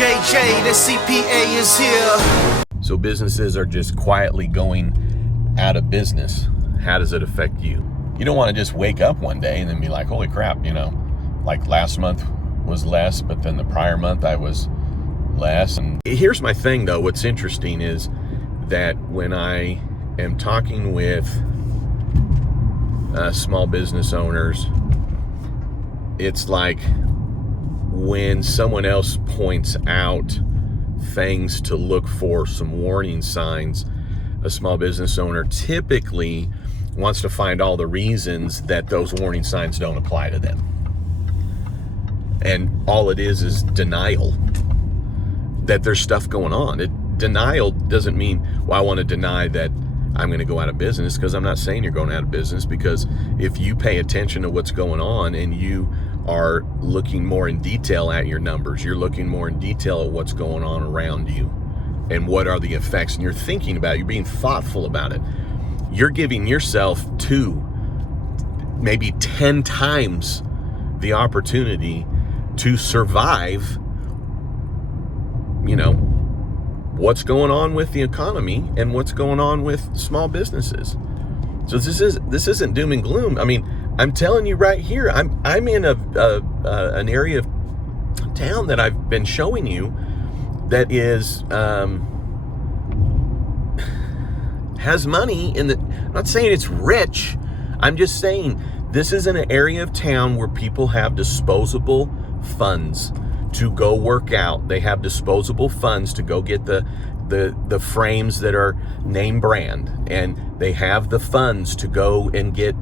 JJ, the CPA is here. So businesses are just quietly going out of business. How does it affect you? You don't want to just wake up one day and then be like, holy crap, like last month was less, but then the prior month I was less. And here's my thing though, what's interesting is that when I am talking with small business owners, it's like when someone else points out things to look for, some warning signs, a small business owner typically wants to find all the reasons that those warning signs don't apply to them. And all it is denial that there's stuff going on. Denial doesn't mean, well, I want to deny that I'm going to go out of business, because I'm not saying you're going out of business, because if you pay attention to what's going on and you are looking more in detail at your numbers, you're looking more in detail at what's going on around you and what are the effects, and you're thinking about it, you're being thoughtful about it, you're giving yourself 2, maybe 10 times the opportunity to survive, what's going on with the economy and what's going on with small businesses. So this isn't doom and gloom. I mean, I'm telling you right here, I'm in an area of town that I've been showing you that is has money in the. I'm not saying it's rich. I'm just saying this is an area of town where people have disposable funds to go work out. They have disposable funds to go get the frames that are name brand, and they have the funds to go and get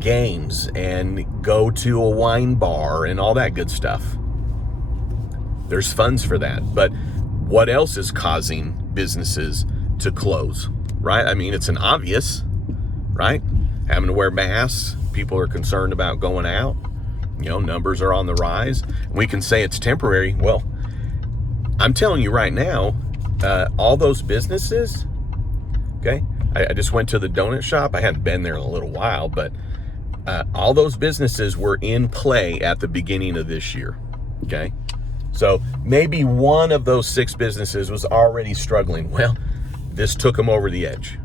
games and go to a wine bar and all that good stuff. There's funds for that. But what else is causing businesses to close, right? I mean, it's an obvious, right? Having to wear masks. People are concerned about going out. Numbers are on the rise. We can say it's temporary. Well, I'm telling you right now, all those businesses, okay? I just went to the donut shop. I hadn't been there in a little while, but all those businesses were in play at the beginning of this year, okay? So maybe one of those 6 businesses was already struggling. Well, this took them over the edge,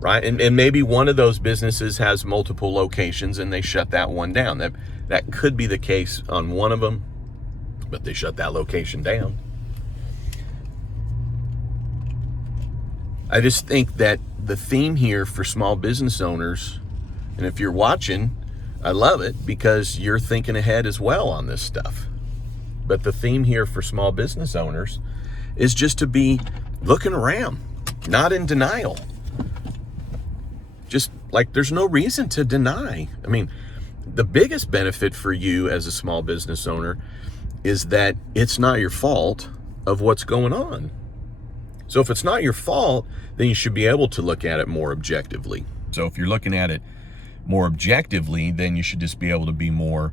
right? And maybe one of those businesses has multiple locations and they shut that one down. That could be the case on one of them, but they shut that location down. I just think that the theme here for small business owners, and if you're watching, I love it because you're thinking ahead as well on this stuff. But the theme here for small business owners is just to be looking around, not in denial. Just like there's no reason to deny. I mean, the biggest benefit for you as a small business owner is that it's not your fault of what's going on. So if it's not your fault, then you should be able to look at it more objectively. So if you're looking at it more objectively, then you should just be able to be more,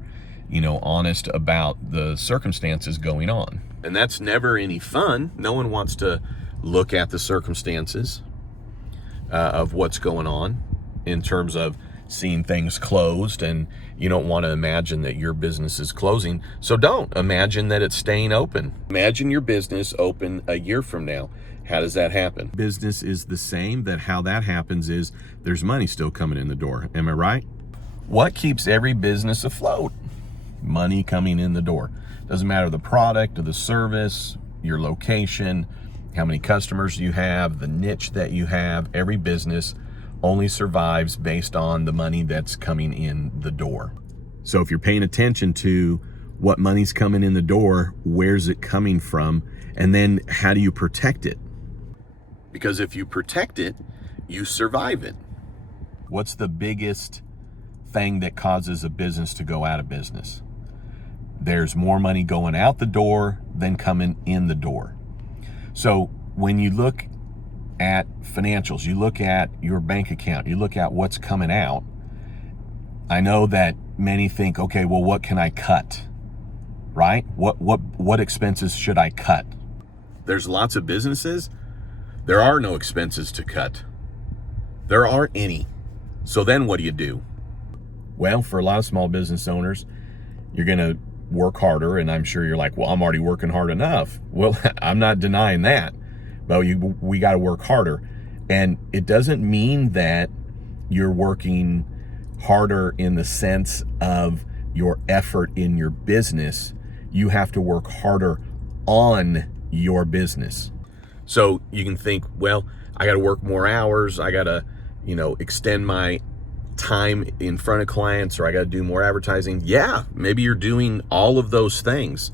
honest about the circumstances going on. And that's never any fun. No one wants to look at the circumstances of what's going on in terms of seeing things closed, and you don't want to imagine that your business is closing. So don't imagine that it's staying open. Imagine your business open a year from now. How does that happen? Business is the same. That how that happens is there's money still coming in the door. Am I right? What keeps every business afloat? Money coming in the door. Doesn't matter the product or the service, your location, how many customers you have, the niche that you have. Every business only survives based on the money that's coming in the door. So if you're paying attention to what money's coming in the door, where's it coming from, and then how do you protect it? Because if you protect it, you survive it. What's the biggest thing that causes a business to go out of business? There's more money going out the door than coming in the door. So when you look at financials, you look at your bank account, you look at what's coming out, I know that many think, okay, well, what can I cut? Right? What expenses should I cut? There's lots of businesses. There are no expenses to cut. There aren't any. So then what do you do? Well, for a lot of small business owners, you're going to work harder, and I'm sure you're like, well, I'm already working hard enough. Well, I'm not denying that, but we got to work harder. And it doesn't mean that you're working harder in the sense of your effort in your business. You have to work harder on your business. So you can think, well, I got to work more hours. I got to, extend my time in front of clients, or I got to do more advertising. Yeah, maybe you're doing all of those things,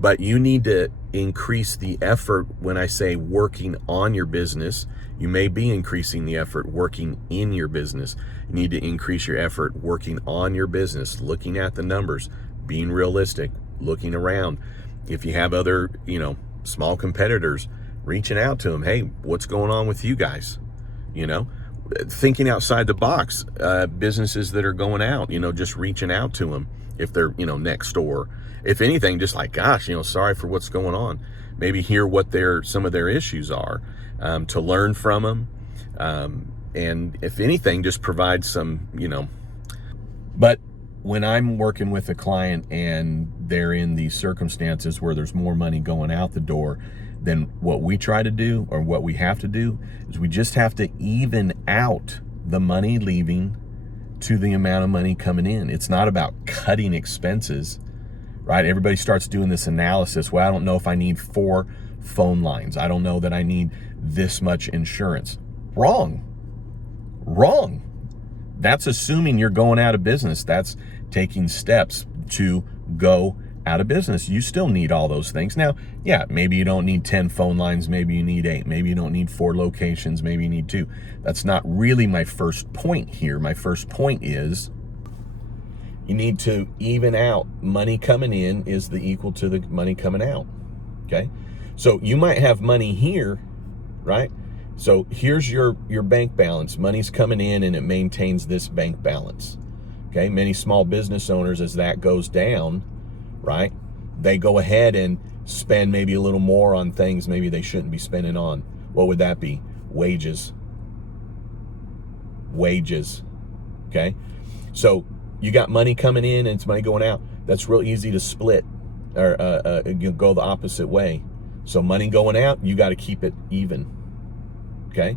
but you need to increase the effort. When I say working on your business, you may be increasing the effort working in your business. You need to increase your effort working on your business, looking at the numbers, being realistic, looking around. If you have other, small competitors, reaching out to them. Hey, what's going on with you guys? Thinking outside the box, businesses that are going out, just reaching out to them if they're, next door. If anything, just like, gosh, sorry for what's going on. Maybe hear what some of their issues are, to learn from them. And if anything, just provide some, But when I'm working with a client and they're in these circumstances where there's more money going out the door, then what we try to do, or what we have to do, is we just have to even out the money leaving to the amount of money coming in. It's not about cutting expenses, right? Everybody starts doing this analysis. Well, I don't know if I need 4 phone lines. I don't know that I need this much insurance. Wrong. That's assuming you're going out of business. That's taking steps to go out of business. You still need all those things. Now, yeah, maybe you don't need 10 phone lines. Maybe you need 8. Maybe you don't need 4 locations. Maybe you need 2. That's not really my first point here. My first point is you need to even out. Money coming in is the equal to the money coming out. Okay? So you might have money here, right? So here's your bank balance. Money's coming in and it maintains this bank balance. Okay? Many small business owners, as that goes down, right, they go ahead and spend maybe a little more on things maybe they shouldn't be spending on. What would that be? Wages. Okay? So you got money coming in and it's money going out. That's real easy to split, or go the opposite way. So money going out, you got to keep it even. Okay?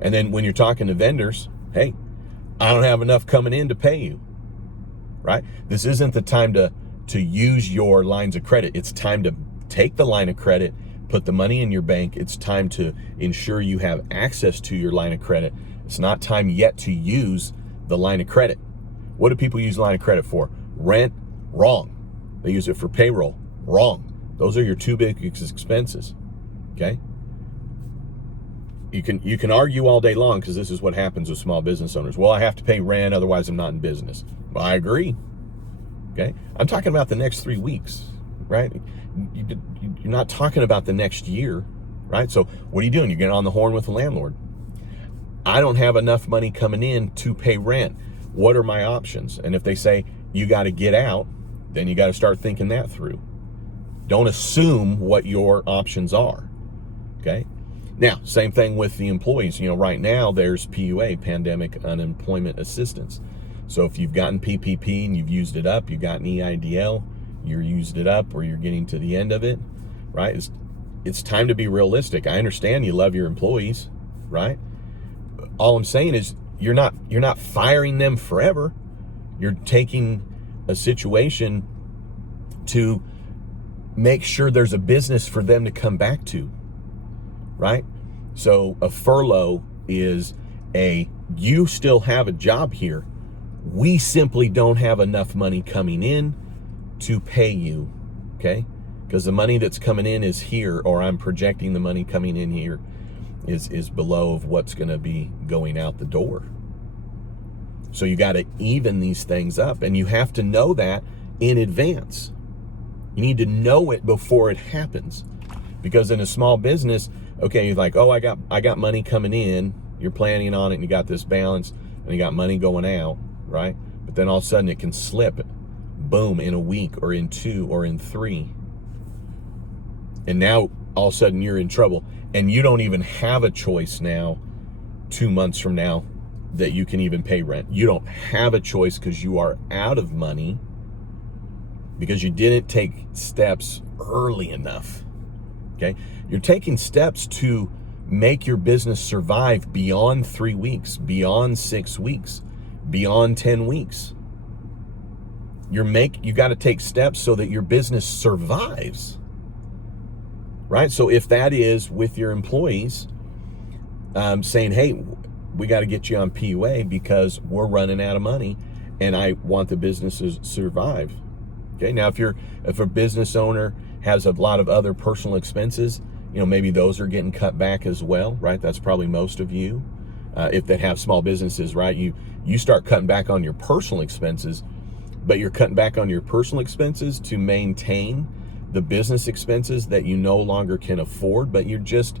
And then when you're talking to vendors, hey, I don't have enough coming in to pay you. Right? This isn't the time to use your lines of credit. It's time to take the line of credit, put the money in your bank. It's time to ensure you have access to your line of credit. It's not time yet to use the line of credit. What do people use line of credit for? Rent? Wrong. They use it for payroll? Wrong. Those are your 2 big expenses. Okay? You can argue all day long, because this is what happens with small business owners. Well, I have to pay rent, otherwise I'm not in business. Well, I agree. Okay? I'm talking about the next 3 weeks, right? You're not talking about the next year, right? So what are you doing? You're getting on the horn with the landlord. I don't have enough money coming in to pay rent. What are my options? And if they say you got to get out, then you got to start thinking that through. Don't assume what your options are. Okay? Now, same thing with the employees. Right now there's PUA, Pandemic Unemployment Assistance. So if you've gotten PPP and you've used it up, you've gotten EIDL, you're used it up, or you're getting to the end of it, right? It's time to be realistic. I understand you love your employees, right? All I'm saying is you're not firing them forever. You're taking a situation to make sure there's a business for them to come back to, right? So a furlough is you still have a job here. We simply don't have enough money coming in to pay you, okay? Because the money that's coming in is here, or I'm projecting the money coming in here is below of what's going to be going out the door. So you got to even these things up, and you have to know that in advance. You need to know it before it happens. Because in a small business, okay, you're like, oh, I got money coming in. You're planning on it, and you got this balance, and you got money going out, right? But then all of a sudden it can slip, boom, in a week or in 2 or in 3. And now all of a sudden you're in trouble, and you don't even have a choice now 2 months from now that you can even pay rent. You don't have a choice because you are out of money, because you didn't take steps early enough. Okay? You're taking steps to make your business survive beyond 3 weeks, beyond 6 weeks, beyond 10 weeks. You got to take steps so that your business survives. Right? So if that is with your employees, saying, hey, we got to get you on PUA because we're running out of money and I want the business to survive. Okay. Now, if a business owner has a lot of other personal expenses, maybe those are getting cut back as well, right? That's probably most of you. If they have small businesses, right? You start cutting back on your personal expenses, but you're cutting back on your personal expenses to maintain the business expenses that you no longer can afford, but you're just,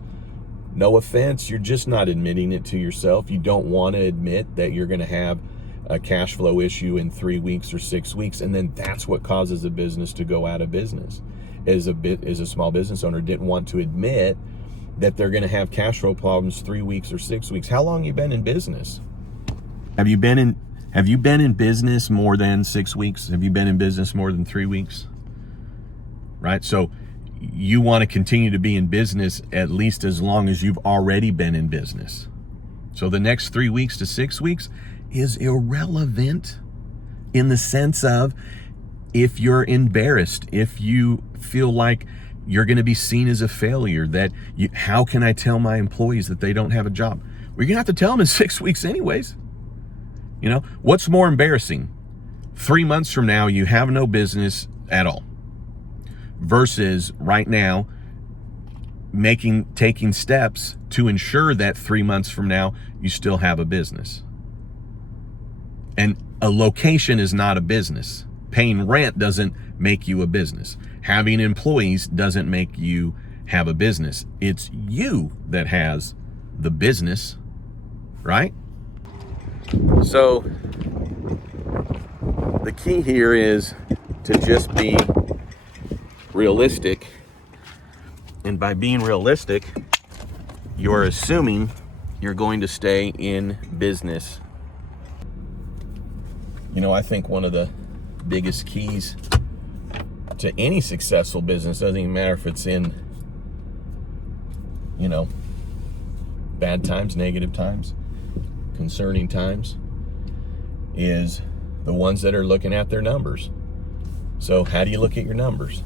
no offense, you're just not admitting it to yourself. You don't want to admit that you're going to have a cash flow issue in 3 weeks or 6 weeks, and then that's what causes a business to go out of business. As a small business owner didn't want to admit that they're going to have cash flow problems 3 weeks or 6 weeks. How long have you been in business? Have you been in business more than 6 weeks? Have you been in business more than 3 weeks? Right? So you want to continue to be in business at least as long as you've already been in business. So the next 3 weeks to 6 weeks is irrelevant in the sense of, if you're embarrassed, if you feel like you're going to be seen as a failure, how can I tell my employees that they don't have a job? Well, you're going to have to tell them in 6 weeks anyways. What's more embarrassing? 3 months from now, you have no business at all, versus right now taking steps to ensure that 3 months from now you still have a business. And a location is not a business. Paying rent doesn't make you a business. Having employees doesn't make you have a business. It's you that has the business, right? So the key here is to just be realistic. And by being realistic, you're assuming you're going to stay in business. I think one of the biggest keys to any successful business, doesn't even matter if it's in, bad times, negative times, concerning times, is the ones that are looking at their numbers. So how do you look at your numbers?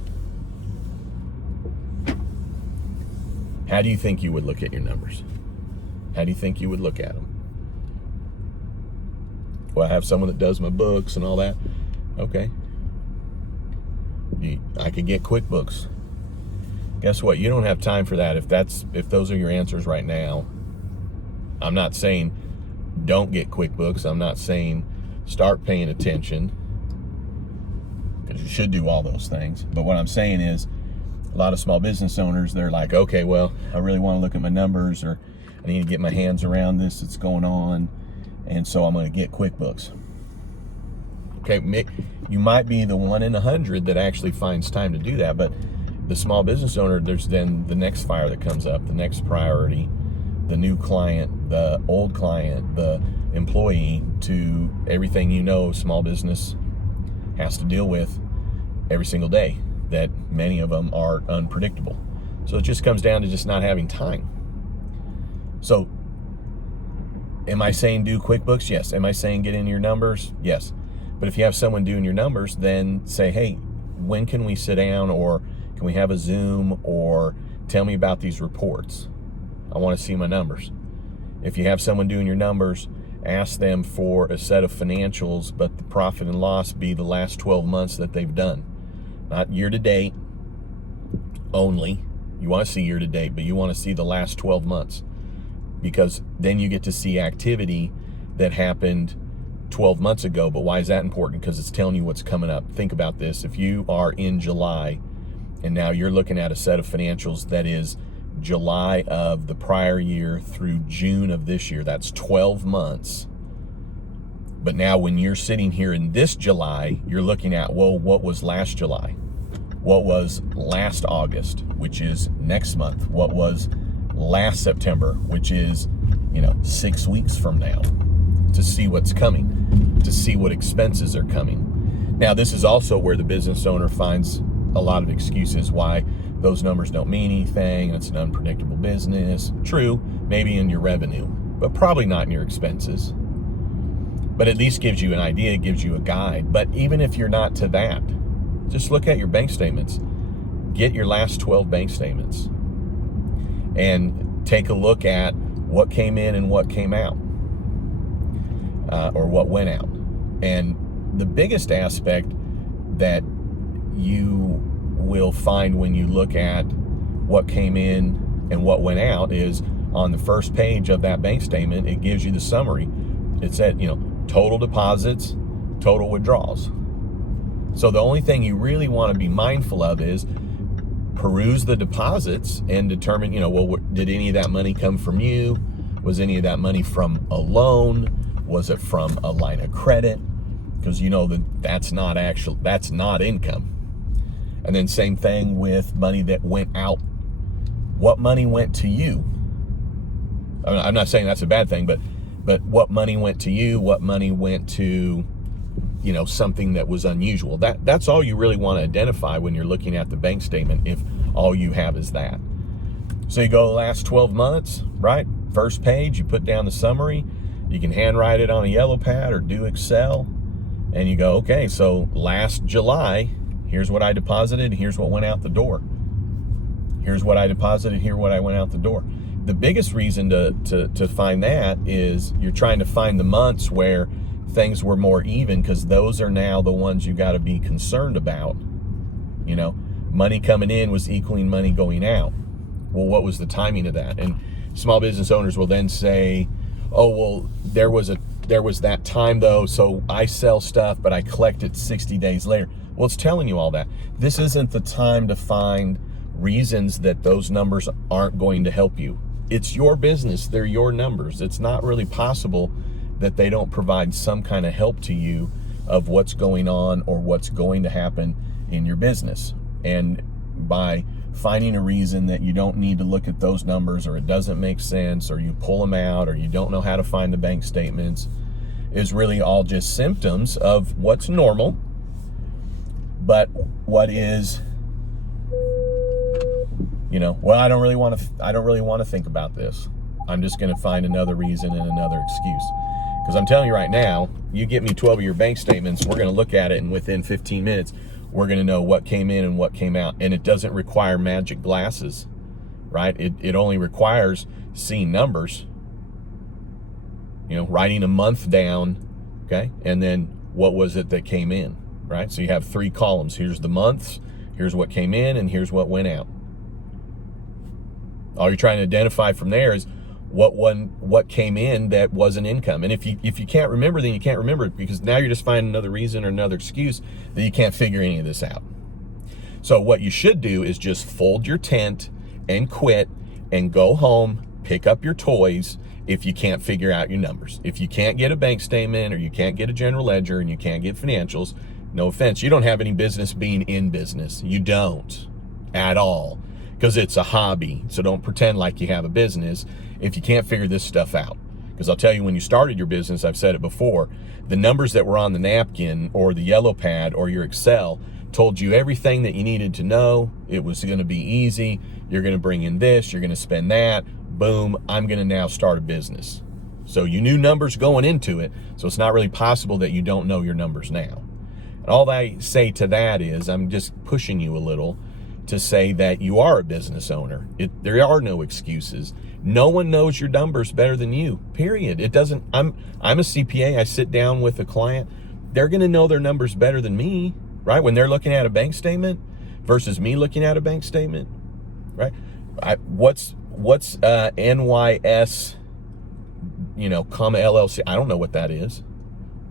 How do you think you would look at your numbers? How do you think you would look at them? Well, I have someone that does my books and all that. Okay. I could get QuickBooks. Guess what? You don't have time for that. If those are your answers right now, I'm not saying don't get QuickBooks. I'm not saying start paying attention, because you should do all those things. But what I'm saying is, a lot of small business owners, they're like, okay, well, I really want to look at my numbers, or I need to get my hands around this that's going on, and so I'm going to get QuickBooks. Okay, you might be the 1 in 100 that actually finds time to do that, but the small business owner, there's then the next fire that comes up, the next priority, the new client, the old client, the employee, to everything small business has to deal with every single day, that many of them are unpredictable. So it just comes down to just not having time. So am I saying do QuickBooks? Yes. Am I saying get in your numbers? Yes. But if you have someone doing your numbers, then say, hey, when can we sit down, or can we have a Zoom, or tell me about these reports? I want to see my numbers. If you have someone doing your numbers, ask them for a set of financials, but the profit and loss be the last 12 months that they've done. Not year to date only. You want to see year to date, but you want to see the last 12 months, because then you get to see activity that happened 12 months ago. But why is that important? Because it's telling you what's coming up. Think about this. If you are in July and now you're looking at a set of financials that is July of the prior year through June of this year, that's 12 months. But now when you're sitting here in this July, you're looking at, well, what was last July? What was last August, which is next month? What was last September, which is, 6 weeks from now, to see what's coming, to see what expenses are coming, Now, this is also where the business owner finds a lot of excuses why those numbers don't mean anything. It's an unpredictable business. True, maybe in your revenue, but probably not in your expenses. But at least gives you an idea, gives you a guide. But even if you're not to that, just look at your bank statements. Get your last 12 bank statements and take a look at what came in and what came out, or what went out. And the biggest aspect that you will find when you look at what came in and what went out is on the first page of that bank statement, it gives you the summary. It said, total deposits, total withdrawals. So the only thing you really want to be mindful of is peruse the deposits and determine, did any of that money come from you? Was any of that money from a loan? Was it from a line of credit? Because that's not income. And then same thing with money that went out. What money went to you? I'm not saying that's a bad thing, but what money went to you? What money went to, something that was unusual? That's all you really want to identify when you're looking at the bank statement, if all you have is that. So you go the last 12 months, right? First page, you put down the summary. You can handwrite it on a yellow pad or do Excel. And you go, okay, so last July, here's what I deposited, here's what went out the door. Here's what I deposited, here's what I went out the door. The biggest reason to find that is you're trying to find the months where things were more even, because those are now the ones you got to be concerned about. Money coming in was equaling money going out. Well, what was the timing of that? And small business owners will then say, oh, well, there was that time though, so I sell stuff, but I collect it 60 days later. Well, it's telling you all that. This isn't the time to find reasons that those numbers aren't going to help you. It's your business. They're your numbers. It's not really possible that they don't provide some kind of help to you of what's going on or what's going to happen in your business. And by finding a reason that you don't need to look at those numbers, or it doesn't make sense, or you pull them out, or you don't know how to find the bank statements, is really all just symptoms of what's normal, but what is, well, I don't really want to think about this. I'm just going to find another reason and another excuse. Because I'm telling you right now, you get me 12 of your bank statements, we're going to look at it, and within 15 minutes, we're going to know what came in and what came out. And it doesn't require magic glasses, right? It only requires seeing numbers, writing a month down, okay? And then what was it that came in, right? So you have 3 columns. Here's the months, here's what came in, and here's what went out. All you're trying to identify from there is what came in that wasn't income. And if you can't remember, then you can't remember it, because now you're just finding another reason or another excuse that you can't figure any of this out. So what you should do is just fold your tent and quit and go home, pick up your toys if you can't figure out your numbers. If you can't get a bank statement, or you can't get a general ledger, and you can't get financials, no offense, you don't have any business being in business. You don't at all, because it's a hobby. So don't pretend like you have a business if you can't figure this stuff out. Because I'll tell you, when you started your business, I've said it before, the numbers that were on the napkin or the yellow pad or your Excel told you everything that you needed to know. It was going to be easy. You're going to bring in this, you're going to spend that. Boom, I'm going to now start a business. So you knew numbers going into it, so it's not really possible that you don't know your numbers now. And all I say to that is, I'm just pushing you a little to say that you are a business owner. There are no excuses. No one knows your numbers better than you, period. I'm a CPA. I sit down with a client. They're going to know their numbers better than me, right? When they're looking at a bank statement versus me looking at a bank statement, right? What's NYS, comma LLC? I don't know what that is.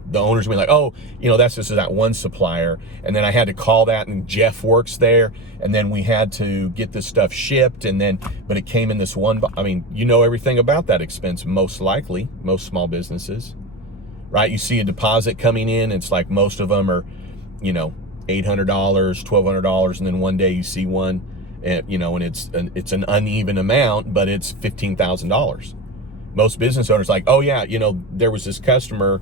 The owners will be like, oh, that's just that one supplier. And then I had to call that, and Jeff works there. And then we had to get this stuff shipped. But it came in this one. Everything about that expense, most likely, most small businesses, right? You see a deposit coming in. It's like most of them are, $800, $1,200. And then one day you see one, and it's an uneven amount, but it's $15,000. Most business owners like, oh yeah, there was this customer,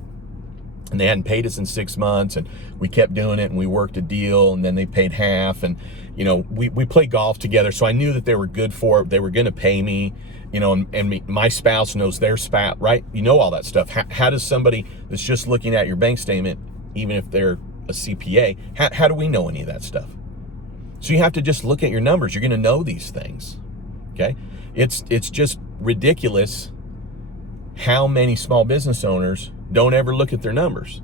and they hadn't paid us in 6 months, and we kept doing it, and we worked a deal, and then they paid half, and we played golf together, so I knew that they were good for it. They were going to pay me, my spouse knows their spouse, right? All that stuff. How does somebody that's just looking at your bank statement, even if they're a CPA, how do we know any of that stuff? So you have to just look at your numbers. You're going to know these things, okay? It's just ridiculous how many small business owners don't ever look at their numbers.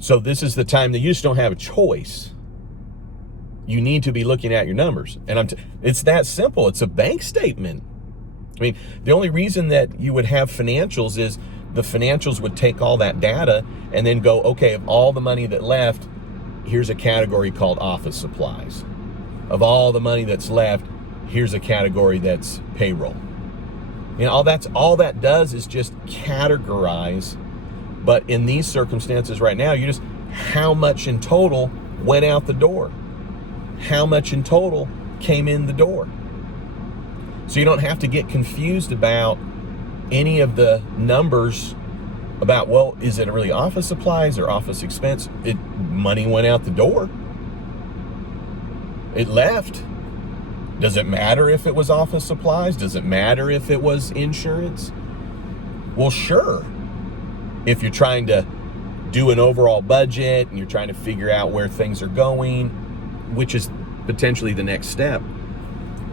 So this is the time that you just don't have a choice. You need to be looking at your numbers. And it's that simple. It's a bank statement. I mean, the only reason that you would have financials is the financials would take all that data and then go, okay, of all the money that left, here's a category called office supplies. Of all the money that's left, here's a category that's payroll. All that does is just categorize. But in these circumstances right now, how much in total went out the door? How much in total came in the door? So you don't have to get confused about any of the numbers about, well, is it really office supplies or office expense? Money went out the door. It left. Does it matter if it was office supplies? Does it matter if it was insurance? Well, sure. If you're trying to do an overall budget and you're trying to figure out where things are going, which is potentially the next step.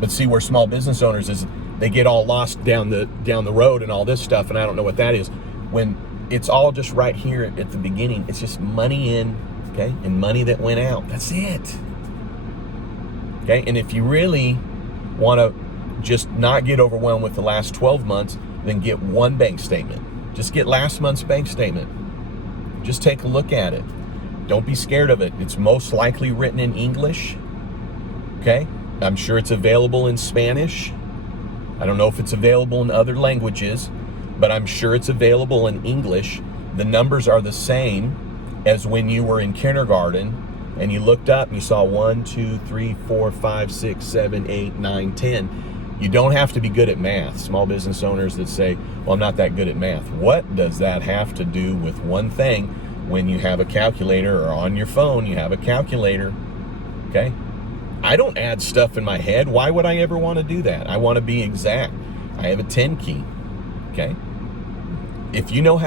But see, where small business owners is, they get all lost down the road and all this stuff, and I don't know what that is. When it's all just right here at the beginning, it's just money in, okay, and money that went out. That's it. Okay, and if you really want to just not get overwhelmed with the last 12 months, then get one bank statement. Just get last month's bank statement. Just take a look at it. Don't be scared of it. It's most likely written in English. Okay, I'm sure it's available in Spanish. I don't know if it's available in other languages, but I'm sure it's available in English. The numbers are the same as when you were in kindergarten and you looked up and you saw 1, 2, 3, 4, 5, 6, 7, 8, 9, 10. You don't have to be good at math. Small business owners that say, well, I'm not that good at math. What does that have to do with one thing? When you have a calculator, or on your phone you have a calculator, okay? I don't add stuff in my head. Why would I ever want to do that? I want to be exact. I have a 10 key, okay? If you know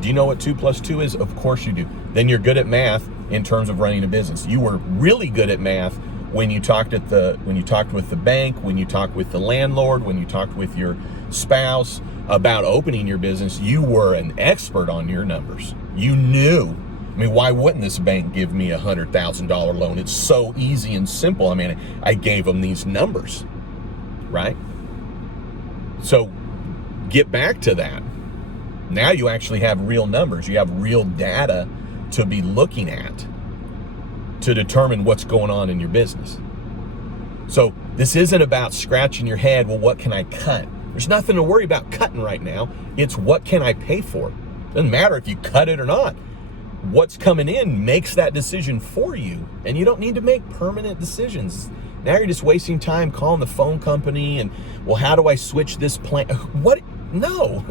do you know what 2 plus 2 is? Of course you do. Then you're good at math in terms of running a business. You were really good at math when you talked with the bank, when you talked with the landlord, when you talked with your spouse about opening your business. You were an expert on your numbers. You knew. I mean, why wouldn't this bank give me a $100,000 loan? It's so easy and simple. I mean, I gave them these numbers, right? So get back to that. Now you actually have real numbers. You have real data to be looking at to determine what's going on in your business. So this isn't about scratching your head, well, what can I cut? There's nothing to worry about cutting right now. It's what can I pay for? Doesn't matter if you cut it or not. What's coming in makes that decision for you, and you don't need to make permanent decisions. Now you're just wasting time calling the phone company and, well, how do I switch this plan? What? No.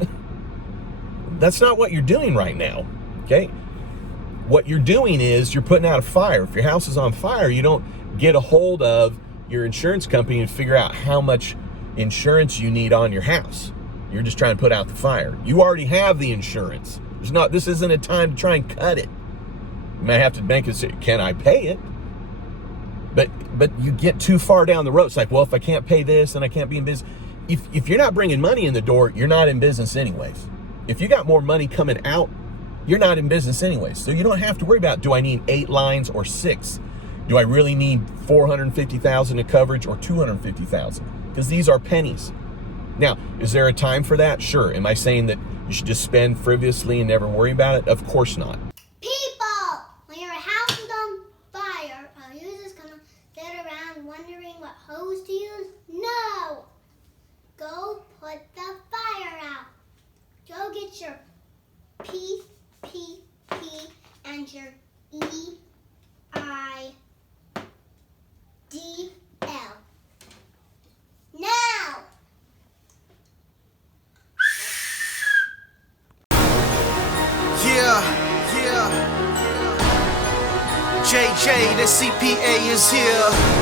That's not what you're doing right now, okay? What you're doing is you're putting out a fire. If your house is on fire, you don't get a hold of your insurance company and figure out how much insurance you need on your house. You're just trying to put out the fire. You already have the insurance. This isn't a time to try and cut it. You might have to make a decision. Can I pay it? But you get too far down the road. It's like, well, if I can't pay this, then I can't be in business. If you're not bringing money in the door, you're not in business anyways. If you got more money coming out, you're not in business anyways. So you don't have to worry about, do I need 8 lines or 6? Do I really need $450,000 of coverage or $250,000? Because these are pennies. Now, is there a time for that? Sure. Am I saying that you should just spend frivolously and never worry about it? Of course not. People, when your house is on fire, are you just gonna sit around wondering what hose to use? No! Go put the fire out. Go get your PPP and your EIDL. Now! Yeah. CPA is here.